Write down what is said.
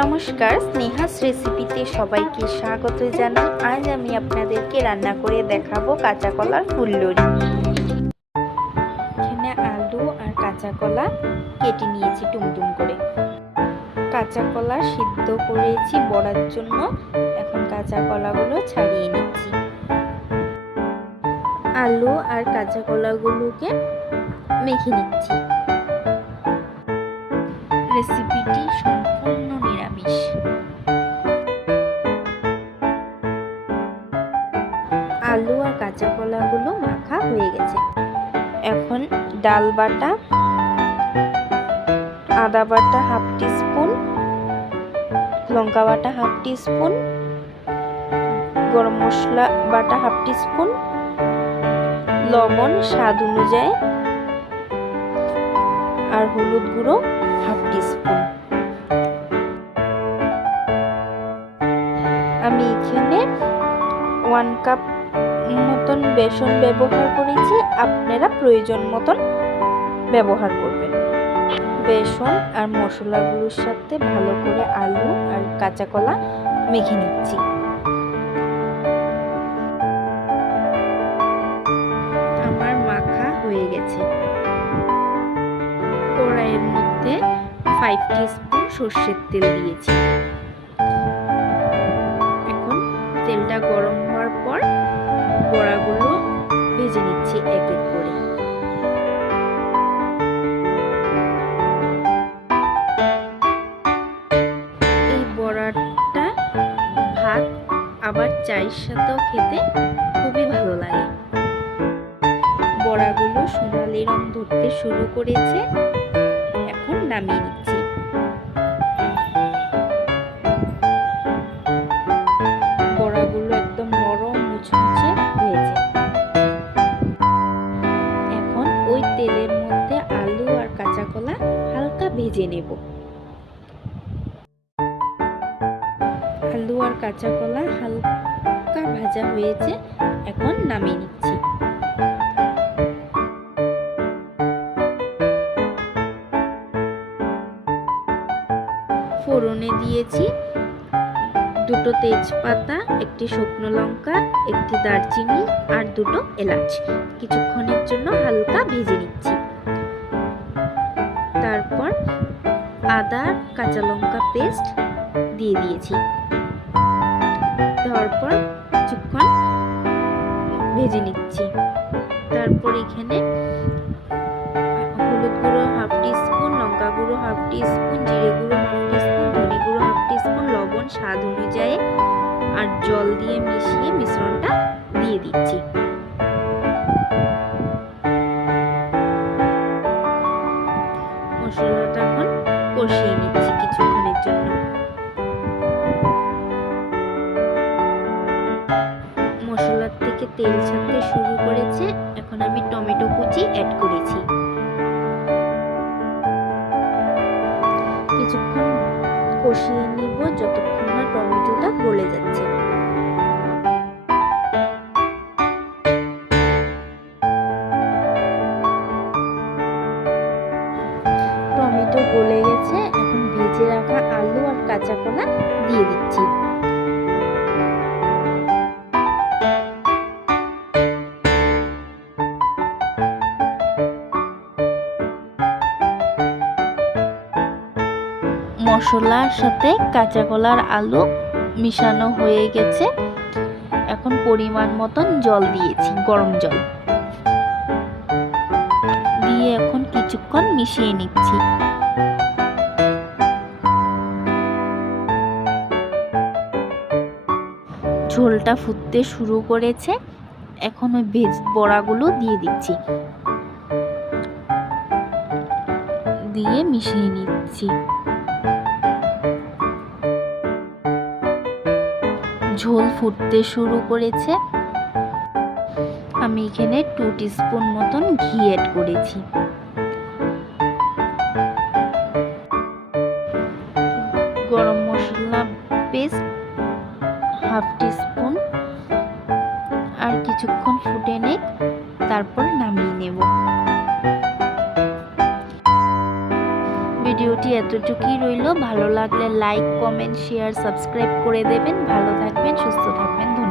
নমস্কার, স্নেহাস রেসিপিতে সবাইকে স্বাগত জানাই। আজ আমি আপনাদেরকে রান্না করে দেখাবো কাঁচা কলার ফুললরি। এখানে আলু আর কাঁচা কলা কেটে নিয়েছি টুমটুম করে। কাঁচা কলা সিদ্ধ করেছি বড়ার জন্য। এখন কাঁচা কলাগুলো ছাড়িয়ে নিচ্ছি। আলু আর কাঁচা কলাগুলোকে মেখে নিচ্ছি। রেসিপিটি কাঁচা কলাগুলো মাখা হয়ে গেছে। এখন ডাল বাটা, আদা বাটা হাফ স্পুন লঙ্কা বাটা হাফ স্পুন গরম মশলা বাটা হাফ স্পুন লবণ স্বাদ অনুযায়ী, আর হলুদ গুঁড়ো হাফ স্পুন আমি এখানে ওয়ান কাপ মতন বেসন ব্যবহার করেছি, আপনারা প্রয়োজন মতন ব্যবহার করবেন। বেসন আর মশলাগুলোর সাথে ভালো করে আলু আর কাঁচা কলা মেখে নিচ্ছি। আমার মাখা হয়ে গেছে। কড়াইয়ের মধ্যে ফাইভ স্পুন সর্ষের তেল দিয়েছি। চায়ের সাথেও খেতে খুবই ভালো লাগে। বড়াগুলো সোনালি রং ধরতে শুরু করেছে। এখন নামিয়ে নিচ্ছি। বড়াগুলো একদম নরম মুচমুচে হয়েছে। এখন ওই তেলের মধ্যে আলু আর কাঁচা কলা হালকা ভেজে নেব। আলু আর কাঁচা কলা হালকা ভাজা হয়েছে, এখন নামিয়ে নিচ্ছি। ফোড়নে দিয়েছি দুটো তেজপাতা, একটি শুকনো লঙ্কা, একটি দারচিনি আর দুটো এলাচ। কিছুক্ষণের জন্য হালকা ভেজে নিচ্ছি। তারপর আদা, কাঁচা লঙ্কা পেস্ট দিয়ে দিয়েছি। তারপর কিছুক্ষণ ভেজে নিচ্ছি। তারপর এখানে হলুদ গুঁড়ো হাফ স্পুন লঙ্কা গুঁড়ো হাফ স্পুন জিরে গুঁড়ো হাফ স্পুন ধনে গুঁড়ো হাফ স্পুন লবণ, স্বাদ অনুযায়ী আর জল দিয়ে মিশিয়ে মিশ্রণটা দিয়ে দিচ্ছি। মশলাটা এখন কষিয়ে নিচ্ছি। মশলার থেকে তেল ছাড়তে শুরু করেছে। এখন আমি টমেটো কুচি অ্যাড করেছি। কিছুক্ষণ কষিয়ে নিব যতক্ষণ না টমেটোটা গলে যাচ্ছে। টমেটো গলে গেছে। এখন ভেজে রাখা আলু আর কাঁচা কলা দিয়ে দিচ্ছি। মশলার সাথে কাঁচা কলার আলু মিশানো হয়ে গেছে। এখন পরিমাণ মতন জল দিয়েছি, গরম জল। দিয়ে এখন কিছুক্ষণ মিশিয়ে নিচ্ছি। ঝোলটা ফুটতে শুরু করেছে। এখন ওই ভেজ বড়াগুলো দিয়ে দিচ্ছি। দিয়ে মিশিয়ে নিচ্ছি। ঝোল ফুটতে শুরু করেছে। আমি এখানে টু স্পুন মতন ঘি অ্যাড করেছি। গরম মশলা পেস্ট হাফ স্পুন আর কিছুক্ষণ ফুটে নে তারপর নামিয়ে নেব। ভিডিওটি এতটুকুই রইল। ভালো লাগলে লাইক কমেন্ট শেয়ার সাবস্ক্রাইব করে দেবেন। ভালো থাকবেন, সুস্থ থাকবেন। ধন্যবাদ।